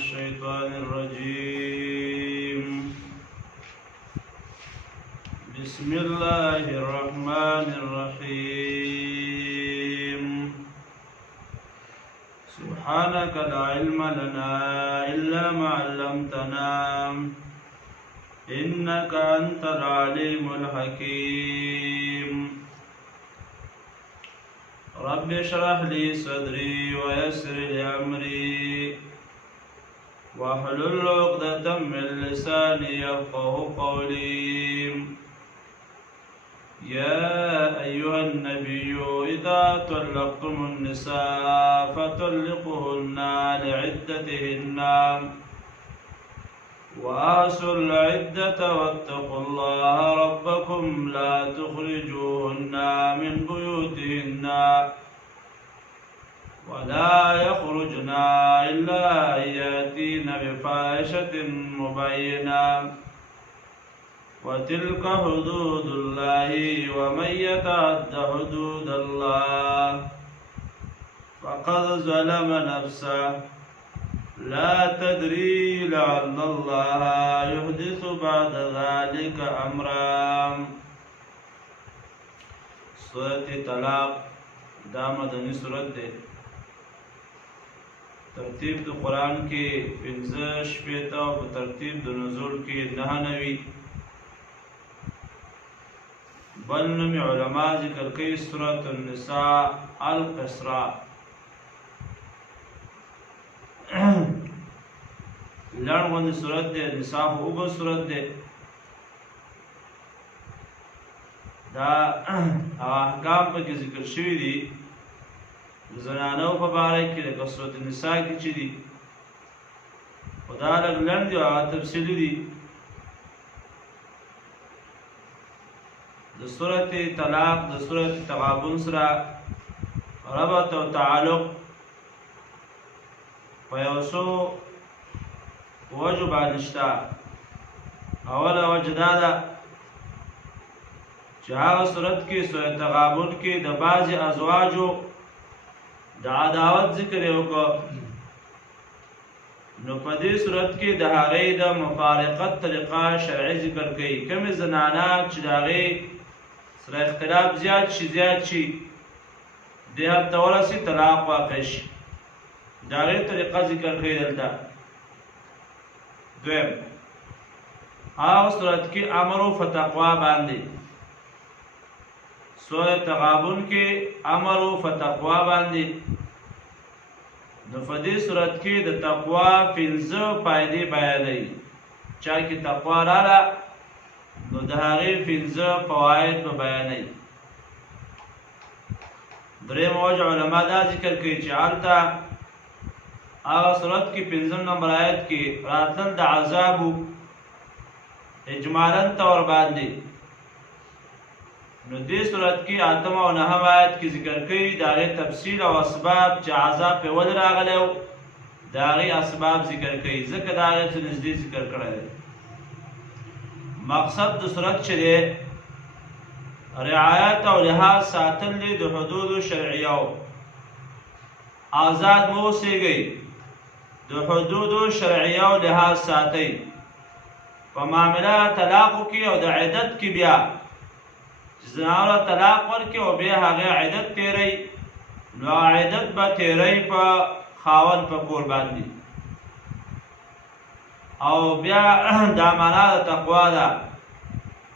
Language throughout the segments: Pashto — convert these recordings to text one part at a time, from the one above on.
الشيطان الرجيم. بسم الله الرحمن الرحيم. سبحانك لا علم لنا إلا ما علمتنا إنك أنت العليم الحكيم. رب اشرح لي صدري ويسر لي أمري واحلل عقدة من لساني يفقهوا قولي. يا أيها النبي إذا طلقتم النساء فطلقوهن لعدتهن وآتوا العدة واتقوا الله ربكم لا تخرجوهن من بيوتهن ولا يخرجن إلا أن يأتين بفاحشة مبينة وتلك حدود الله ومن يتعد حدود الله فقد ظلم نفسه لا تدري لعل الله يحدث بعد ذلك أمرا. سورة طلاق دا مدنی سورت ده. ترتیب د قرآن کې 15 شپېته او په ترتیب د نزول کې 99. بل نوم علما ذکر کوي سورة النساء القصرا. لړ غوندې سورت ده. نساء خو اوږده سورت ده. دا احکام پکې ذکر شوي دي د زنانو په باره کې لکه سورت النساء کې چې دي، خو دا لږ لنډ دي او هغه تفصیلي دي. د سورت طلاق د سورت تغابن سره ربط او تعلق په یو څو وجو باندې شته. اوله وجه دا ده چې هغه سورت کې سورت تغابن کې د بعضې ازواجو د عداوت ذکر یې وکړ، نو په دې صورت کې د هغې د مفارقت طریقه شرعي ذکر کوي. کومې زنانه چې د هغې سره اختلاف زیات شي دې حد ته ورسي طلاق واقع شي، د هغې طریقه ذکر کوي دلته. دویم هغه صورت کې امر و فتقوا باندې، سورۃ تغابن کې امر و فتقوا باندې. نو په دې صورت کې د تقوا 15 فائدې بیانوي. چا کې تقوا راغله نو د هغې 15 فواید به بیانوي. درېیم وجه علما دا ذکر کوي چې هلته هغه صورت کې 15 نمبر آیت کې راتلل د عذابو اجمالاً طور باندې، نو دې صورت کې 8 او 9 آیت کې ذکر کوي د هغې تفصیل او اسباب چې عذاب پې ولې راغلی و، د هغې اسباب ذکر کوي، ځکه د هغې څه نږدې ذکر کړی دی. مقصد د صورت چې دی رعایت او لحاظ ساتل دی د حدودو شرعیو. آزاد مه اوسېږئ، د حدودو شرعیو لحاظ ساتئ. په معامله طلاقو کې او د عدت کې بیا زنانو طلاق ورکړي او بیا هغې عدت تیری، نو عدت به تیری په خاوند په کور باندې. او بیا دا معنا د تقوا ده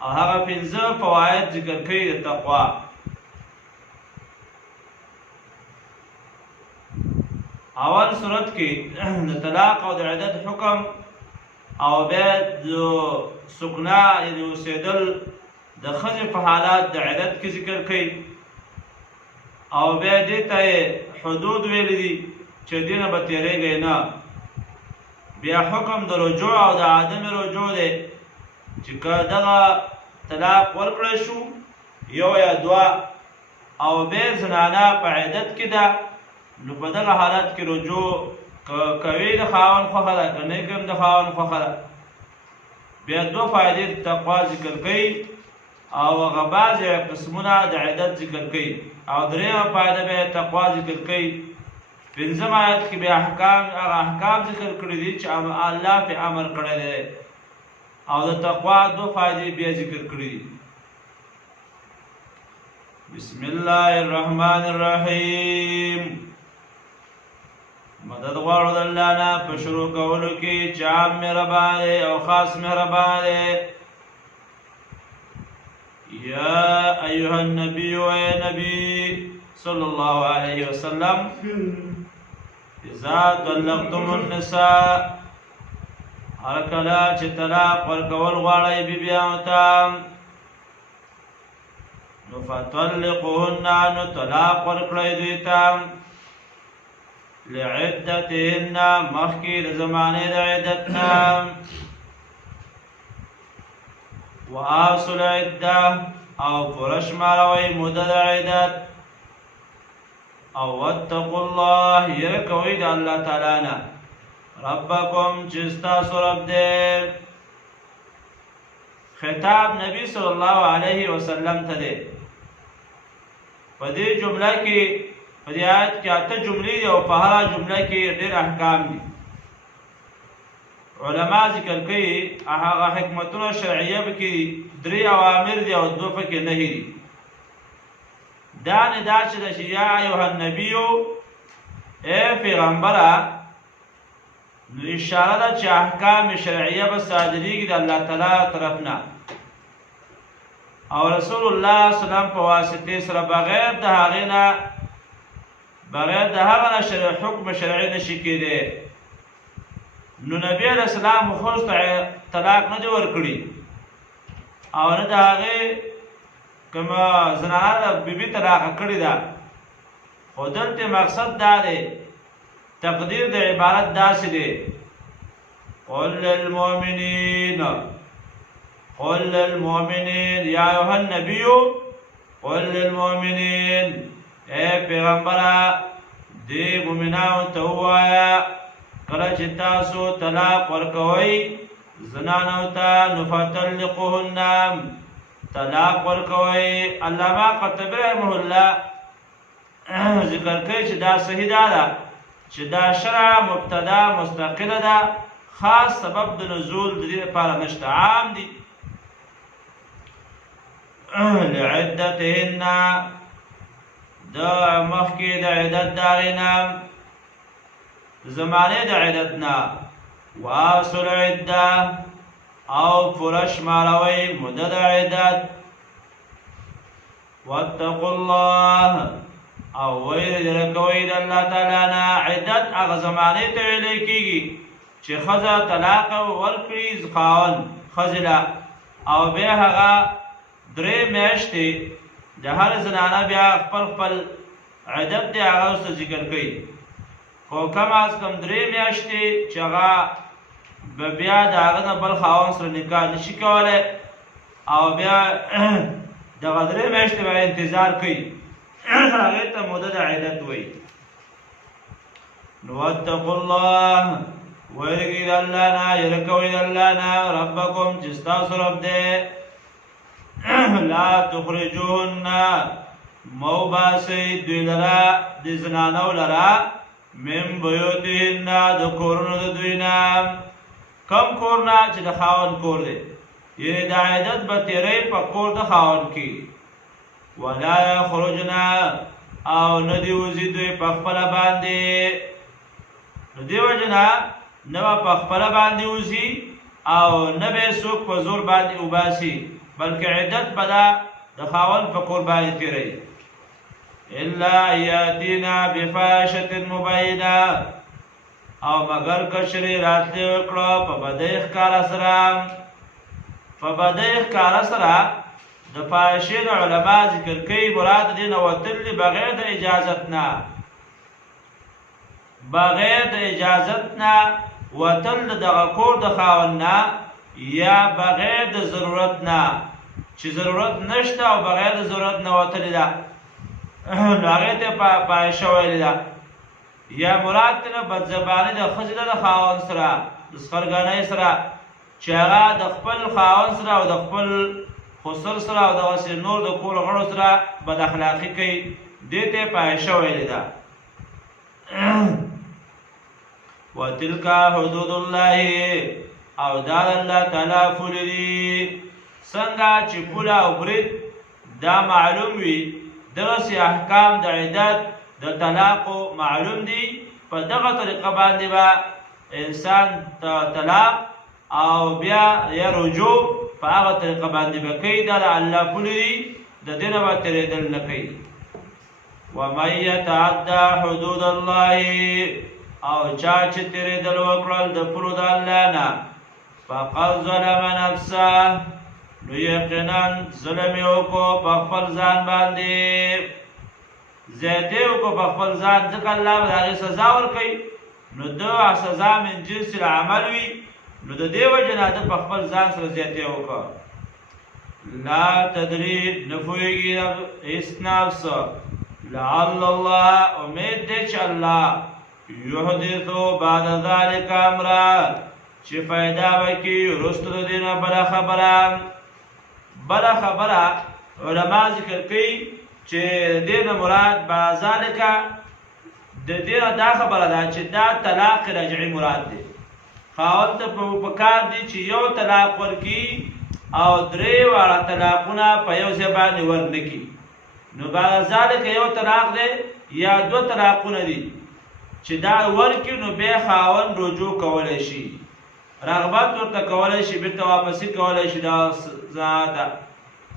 او هغه 15 فواید ذکر کوي د تقوا. اول صورت کې د طلاق او د عدت حکم او بیا د سکنا یعنې اوسېدل د ښځې په حالات د عدت کې ذکر کوي، او بیا دې ته یې حدود ویلي دي چې دې نه به تېرېږئ نه. بیا حکم د رجوع او د عدم رجوع دی چې که دغه طلاق ورکړی شو یو یا دوه او بیا زنانه په عدت کې ده، نو په دغه حالت کې رجوع کوي د خاوند خوښه ده، که نه کوم د خاوند خوښه ده. بیا 2 فائدې د تقوا ذکر کوي او هغه بعضې قسمونه د عدت ذکر کوي، او 3 فائده به تقوا ذکر کوي پنځم آیت کې بیا هغه احکام ذکر کړي دي چې الله په امر کړی دی او د تقوا دو فائدې بیا ذکر کړي دي. بسم الله الرحمن الرحیم. مدد غواړو د الله نه په شروع کولو کې چې عام مهربان دی او خاص مهربان دی. یا ایها النبی و ای نبی صلی الله علیه وسلم اذا طلقتم النساء هر کله چې طلاق ورکول غواړئ بیبیانو ته نو فطلقوهن نو طلاق ورکړئ دوی ته لعدتهن مخکې د زمانې د عدت نه وآسوا العدة او پوره شماروئ موده د عدت او واتقوا الله یره کوئ د الله تعالی نه ربکم چې ستاسو رب دی. خطاب نبی صلی الله علیه وسلم ته دی. په دې جمله کې په دې آیت کې 8 جملې دي او په هره جمله کې ډېر احکام دي. علما ذکر کوي هغه حکمتونه شرعیه به کې 3 اوامر دي او 2 پکې نهي دي. دا نه دا چې د یا ایها النبی اے پیغمبره نو اشاره ده چې احکام شرعیه به صادریږي د الله تعالی طرف نه او رسول الله صلی الله علیه وسلم په واسطه سره بغیر د هغه نه بغیر د هغه شرع حکم شرعي نشي کېدی. نو نبی علیہ السلام خو طلاق نه دی ورکړي او نه د هغه کما زنانه بیبي طلاق کړی ده. خو دلته مقصد دا دی تقدیر د عبارت داسې دی قل للمؤمنین یا ایها النبی قل للمؤمنین اے پیغمبره دې مؤمنانو ته ووایه کله چې تاسو طلاق ورکوئ زنانو ته نو فطلقوهن طلاق ورکوئ. علامه قرطبي رحمه الله ذکر کوي چې دا صحیح ده چې دا شرع مبتدا مستقله ده خاص سبب د نزول د دې لپاره نشته عام دي. لعدتهن د مخکې د عدت د هغې نه زمانې د عدت نه وآسوا العدة او پوره شماروئ موده د عدت واتقوا الله او ویره کوئ د الله تعالی نه. عدت هغه زمانې ته ویلی کېږي چې ښځه طلاق ورکړي خاوند ښځې له او بیا هغه 3 میاشتې د هر زنانه بیا خپل عدت دی هغه ورته ذکر کوي خو کم از کم 3 میاشتې چې هغه بیا د هغه نه بل خاوند سره نکاح نشي کولی او بیا دغه 3 میاشتې به انتظار کوي هغې ته موده د عدت وایي. نو واتقوا الله ویرګئ د الله نه یره کوئ د الله نه ربکم چې ستاسو رب دی. لا تخرجوهن مو باسئ دوی لره د زنانو لره من بیوتهن د کورونو د دوی نه کم کور نه چې د خاوند کور دی یعنې د عدت به تیری په کور د خاوند کې ولا یخرجن او نه دې وځي دوی په خپله باندې نو دې وجې نه نه به په خپله باندې وځي او نه به یې څوک په زور باندې وباسي بلکې عدت به دا د خاوند په کور باندې تیری الا یاتینا بفاحشة مبینه او مگر کشری راتلی وکړه په بدۍ ښکاره سره. په بدۍ ښکاره سره د فاحشې نه علما ذکر کوي مراد دې نه وتل دي بغیر د اجازت نه بغیر د اجازت نه وتل د دغه کور د خاوند نه یا بغیر د ضرورت نه چې ضرورت نشته او بغیر د ضرورت نه وتلې ده نو هغې ته فاحشه ویلې ده. یا مراد ته نه بدزباني د ښځې ده د خاوند سره د سخرګنۍ سره چې هغه د خپل خاوند سره او د خپل خسر سره او دغسې نور د کور غړو سره بد اخلاقي کوي دې ته یې فاحشه ویلې ده. وتلك حدود الله او دا الله تعالی پولی دی څنګه چې پوله او برید دا معلوم وي دغسې احکام د عدت د طلاقو معلوم دي په دغه طریقه باندې به انسان طلاق او بیا یا رجوع په هغه طریقه باندې به کوي دا د الله پولی دي د دې نه به تېرېدل نه کوي ومن یتعدى حدود الله او چا چې تېرېدل وکړل د پولو د الله نه فقد ظلم نفسه نو یقینا ظلم یې وکړو په خپل ځان باندې زیاتې وکړو په خپل ځان ځکه الله به د هغې سزا ورکوي نو د سزا من جنس العمل وي نو د دې وجې نه ده په خپل ځان سره زیاتې وکړه لا تدري نه پوهېږي هېڅ نفس لعل الله امید دی چې الله یحدثو بعد ذلک امرا چې پیدا وکړي وروسته د دې نه بله خبره علما ذکر کوي چې د دې نه مراد بعد ذلک د دې نه دا خبره ده چې دا طلاق رجعي مراد دی خاوند ته پکار دی چې یو طلاق ورکړي او درې واړه طلاقونه په یو ځای باندې ورنکړي نو بعد ذلک یو طلاق دی یا دو طلاقونه دي چې دا ورکړي نو بیا خاوند رجوع کولی شي رغبت ورته کولی شي بیرته واپسي کولی شي دا ده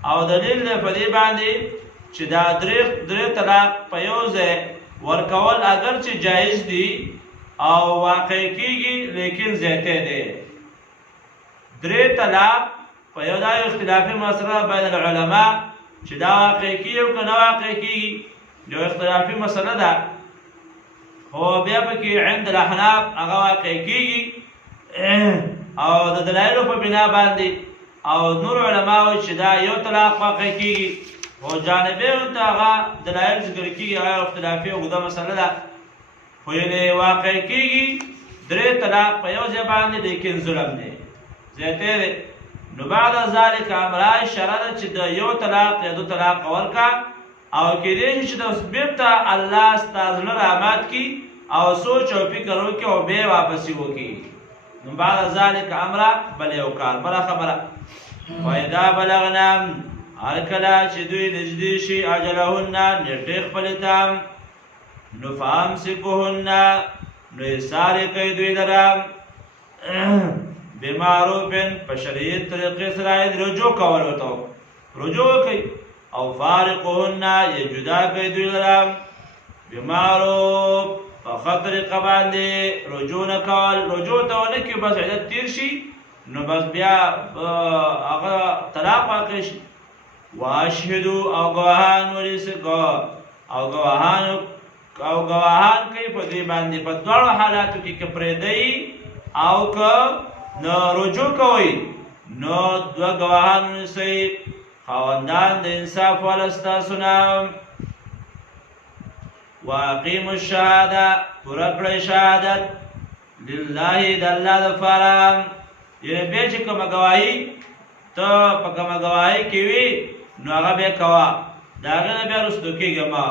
او دلیل دی په دې باندې چې دا درې طلاق په یو ځای ورکول اگر چې جایز دي او واقع کیږي لیکن زیاته دی درې طلاق په یو دا اختلافي مسله بین العلماء چې دا واقع کیږي او که نه واقع کیږي یو اختلافي مسله ده خو بیا پکې عند الاحناف هغه واقع کیږي او د دلایلو په بنا باندې او نور علما وایي چې دا یو طلاق واقع کیږي او جانبین ته هغه دلایل ذکر کیږي هغه اختلافي اوږده مسله ده خو یعنې واقع کیږي درې طلاق په یو ځای باندې لیکن ظلم دی زیاتی دی نو بعد ذلک امرا اشاره ده چې د یو طلاق یا دو طلاق ورکړه او کېدای شي چې د بیرته الله ستا زړه رامات کړي او سوچ او فکر وکړي او بیا واپسې وکړي نو بعد ذلک امرا بل یو کار بله خبره فاذا بلغنا هر کله چې دوی نږدې شي اجلهن نیټې خپلې ته نو فامسکوهن نو ایثار کوي دوی لره بمعروف په شریعت طریقې سره رجوع کول ورته رجوع کوي او فارقوهن یا جدا کوي دوی لره بمعروف په ښه طریقه باندې رجوع نه کول رجوع ته ونه کړي بس عدت تیر شي نو بس بیا هغه طلاق واقع شي واشهدو او ګواهان ونیسه او ګواهان کوي په دې باندې په دواړو حالاتو کې که پرېږدئ او که نو رجوع کوئ نو دوه ګواهان ونیسئ خاوندان د انصاف والا ستاسو نه واقیموا الشهاده پوره کړئ شهادت لله د الله دپاره یعنې بیا چې کومه ګواهي ته په کومه ګواهۍ کې وي نو هغه بیا کوه د هغې نه بیا رسدو کېږه مه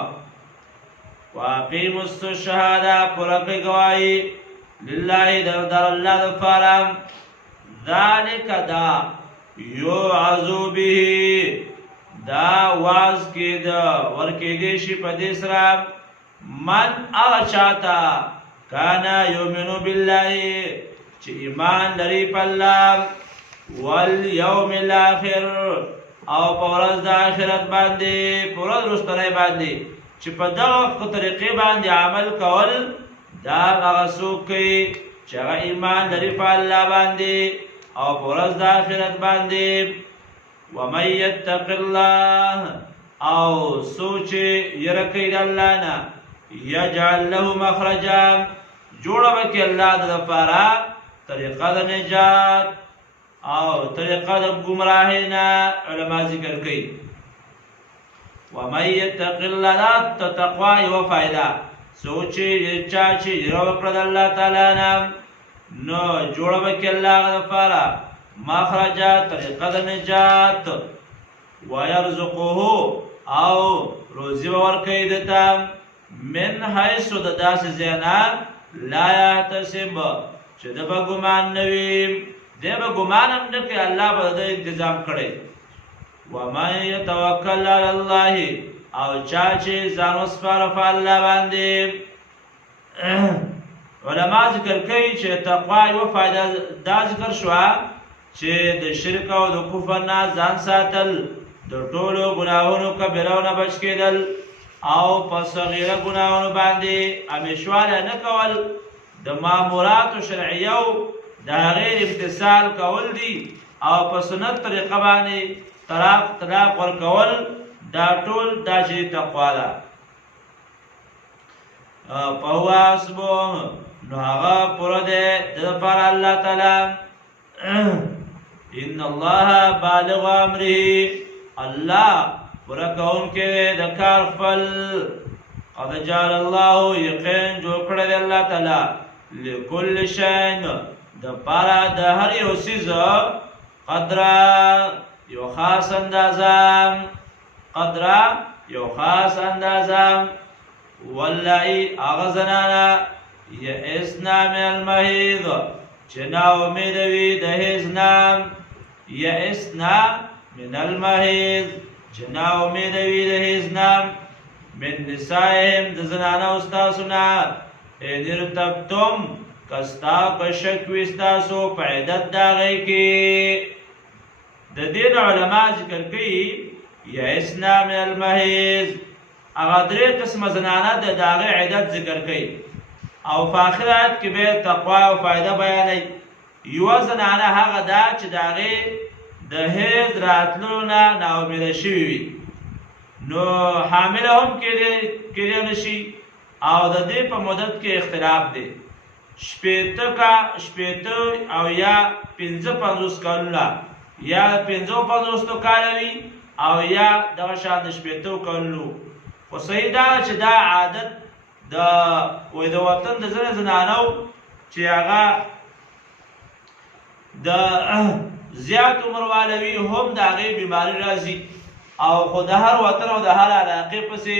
واقیموا الشهاده پوره کړئ ګواهي لله د الله دپاره ذلک دا یوعظو به دا واز کېده ورکېدی شي په دې سره من هغه چاته کانا یؤمنو بالله چې ایمان لري په الله والیوم الاخر او په ورځ د آخرت باندې په ورځ وروستنۍ باندې چې په دغه طریقې باندې عمل کول دا هغه څوک کوي چې هغه ایمان لري په الله باندې او په ورځ د آخرت باندې ومن یتق الله او سوچ یره کوي د الله نه یجعل له مخرجا جوړه وکړي الله د لپاره طریقه د نجات او طریقه د ګمراهۍ نه علما ذکر کوي ومن یتق الله د تقوا یوه فایده سوچ چا چې یره وکړه د الله تعالی نه نو جوړه وکړي الله د لپاره مخرجا طریقه د نجات ويرزقه او روزي ورکوي دته من حیث د داسې ځاینا لا یحتسب چې د به ګمان نه وي، دی به ګمان هم نه کوي الله به د انتظام کړی. ومن یتوکل علی الله او چا چې ځان وسپاره په الله باندې. علما ذکر کوي چې تقوا یوه فایده دا ذکر شوه چې د شرک او د کفر نه ځان ساتل، د ټولو ګناهونو کبیرو نه بچ کېدل او په صغیره ګناهونو باندې همیشواله نه کول، د ماموراتو شرعیو د هغې امتثال کول دي او په سنت طریقه باندې طلاق ورکول، دا ټول دا چې تقوا ده. فهو حسبه نو هغه پوره دی د دپاره الله تعالی. ان الله بالغ امره الله پوره کوونکی دی د کار خپل. قد جعل الله یقین جوړ کړی دی الله تعالی لکل شیء دپاره د هر یو څیز قدره یو خاص اندازه، قدره یو خاص اندازه. واللعی هغه زنانه یئسنا من المحیض چې نا امید وي د حیض نه، یئسنا من المحیض چې نا امید وي د حیض نه، من نسائهم د زنانو ستاسو نه، ان ارتبتم که ستا په شک وي ستاسو په عدت د هغې کې. د دې علما ذکر کوي یئسنا من المحیض هغه درې قسمه زنانه د هغې عدت ذکر کوي او په آخر آیت کې به تقوا او فایده بیانوي. یوه زنانه هغه ده چې د هغې د حیض راتلو نه ناامیده شوي وي، نو حامله هم کیدی نه شي او د دې په مدت کې اختلاف دی، شپېته او یا 55 کلونه یا 55 کاله وي او یا دغه شان د 80 کلونو. خو صحیح ده چې دا عادت د وطن د ځینې زنانو چې هغه د زیات عمر واله وي هم د هغې بیماري راځي او خو د هر وطن او د هر علاقې پسې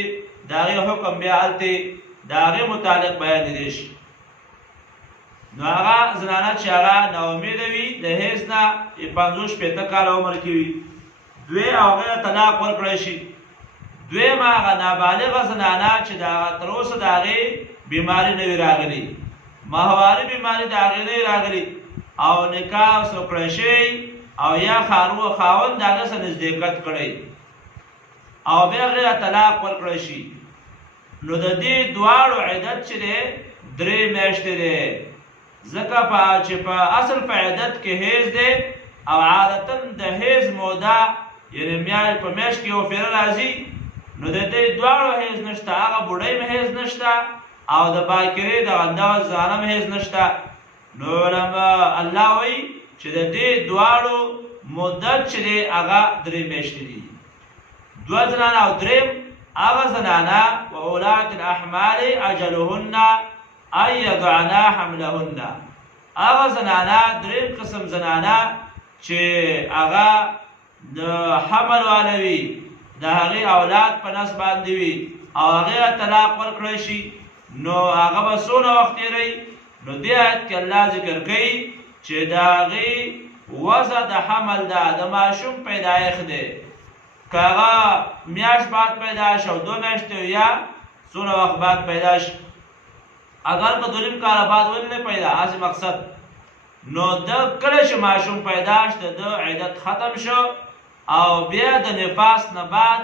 د هغې حکم بیا هلتې د هغې متعلق بیانېدی شي. نو هغه زنانه چې هغه ناامیده وي د حیض نه 50-60 کاله عمر کې وي، دوی هغې ته طلاق ورکړی شي. دویم هغه نابالغه زنانه چې تر اوسه د هغې بیماري نه وي راغلي، ماهواري بیماري د هغې نه وي راغلي او نکاح ورسره کړی شوی او یا خاوند د هغه سره نزدېکت کړی او بیا هغې ته طلاق ورکړی شي. نو د دې دواړو عدت چې دی 3 میاشتې دی، ځکه چې په اصل په عدت کې حیض دی او عادتا د حیض موده یعنې په میاشت کې یو فیره راځي، نو د دې دواړو حیض نشته، هغه بوډۍ م حیض نشته او د باکرې دغه زانه م حیض نشته. نو الله وایي چې د دې دواړو مدت چې دی هغه 3 میاشتې دي. 2 زنانه او دریم هغه زنانه و اولات الاحمال اجلهن ان یضعنا حملهن، هغه زنانه دریم قسم زنانه چې هغه د حمل واله وي، د هغې اولاد په نس باندې وي او هغې طلاق ورکړی شي، نو هغه به څونه وخت تېروي. نو دې آیت کې الله ذکر کوي چې د هغې وضع د حمل ده، د ماشوم پیدایښت دی، که هغه میاشت بعد پیدا شي او 2 میاشتې یا څونه وخت بعد پیدا شي، اگر که 2 کاله بعد ولې نه پیدا هسې مقصد، نو د کله چې ماشوم پیدا شي د عدت ختم شو او بیا د نفاس نه بعد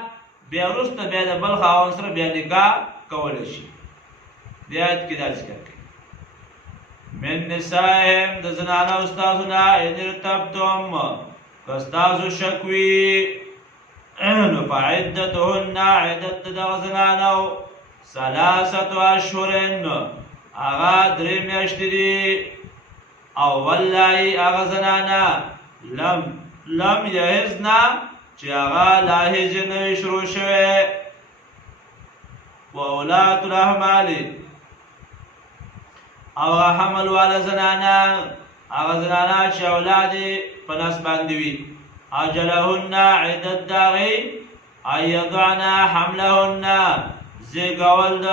بیا وروسته بیا د بل خاوند سره بیا نکاح کولی شي. دې آیت کې دا ذکر کوي من نسائهم د زنانو ستاسو نه ان ارتبتم که ستاسو شک وي، نو فعدتهن عدت د دغه زنانو 3 اشهر هغه 3 میاشتې دي. او واللهی هغه زنانه لم یحضن چې هغه لا حیض نه وي شروع شوی. و اولات الاحمال او حمل والا زنانه هغه زنانه چې اولاد په نس باندې وي، اجلهن عدت د هغې ان یضعن حملهن زیږول د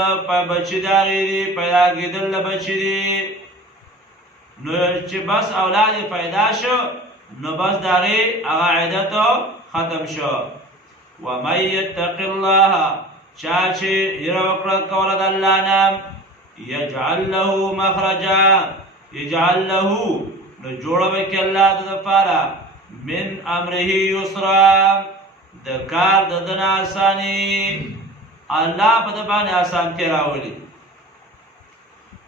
بچي د هغې دي، پیدا کېدل د بچي دي. نو چې بس اولاد یې پیدا شو نو بس د هغې هغه عدت ختم شو. ومن یتق الله چا چې یره وکړه کوله د الله نه یجعل له مخرجا یجعل له نو جوړه به کړي الله د دپاره من امره یسرا د کار د ده نه اساني الله په ده باندې اسانتیا راولي.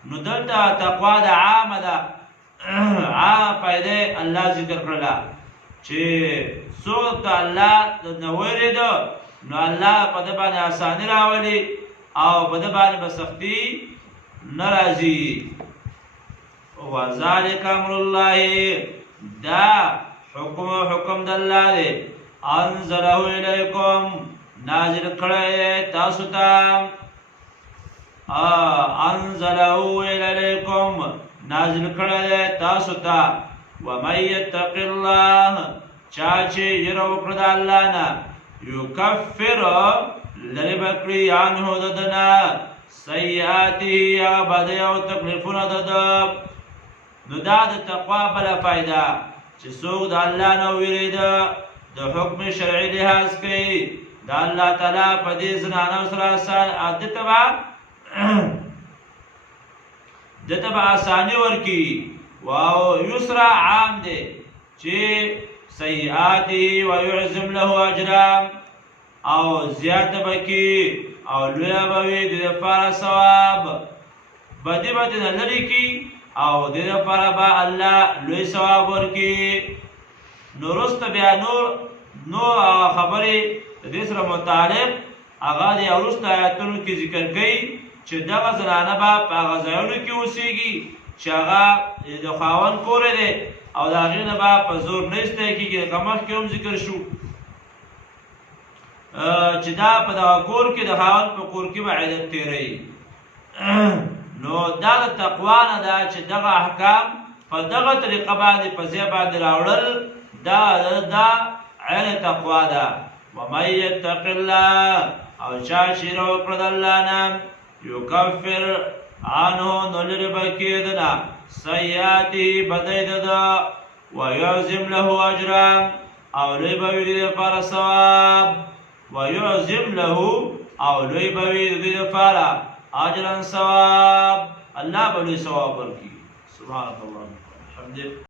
نو دلته تقوا د عامه ده عامه پیدا الله ذکر کړله چې څوک ته الله نه ویرېده نو الله په ده باندې اساني راولي او په ده باندې به سختي نه راځي. وذلک امر الله دا حکم د الله دی انزله الیکم نازل کړی تاسو ته انزله الیکم نازل کړی تاسو ته. ومن یتق الله چا چې یره وکړه د الله نه یکفر لرې به کړي عنه د ده نه سیئاته هغه بدۍ او تکلیفونه د ده. نو دا د تقوا بله فایده چې څوک د الله نه وویرېده د حکم شرعي لحاظ کوي د الله تعالی په دې زنانو سره دته به اساني ورکړي. واو یسرا عام دی چې سیئاته ویعظم له اجرا او زیاته به کړي او لویه به وي د دې لپاره ثواب بدي به ترې لرې کړي او د دې لپاره به الله لوی ثواب ورکړي. نو وروسته بیا نور خبرې د دې سره متعلق هغه د وروسته آیاتونو کې ذکر کوي چې دغه زنانه به په هغه ځایونو کې اوسېږي چې هغه د خاوند کور دی او د هغې نه به په زور نه ایستی کېږي. لکه مخکې هم ذکر شو چې دا په دغه کور کې د خاوند په کور کې به عدت تېروي. نو دا د تقوا نه ده چې دغه احکام په دغه طریقه باندې په ځای باندې راوړل دا عین تقوا ده. ومن یتق الله او چا چې یره وکړه د الله نه یکفر عنه نو لرې به کړي د نه سیئاتې بدۍ د ده ویعظم له اجرا او لوی به وي د دې لپاره ثواب ویعظم له او لوی به وي د دې لپاره اجرا ثواب الله به لوی ثواب ورکړي. سبحانك اللهم وبحمدك.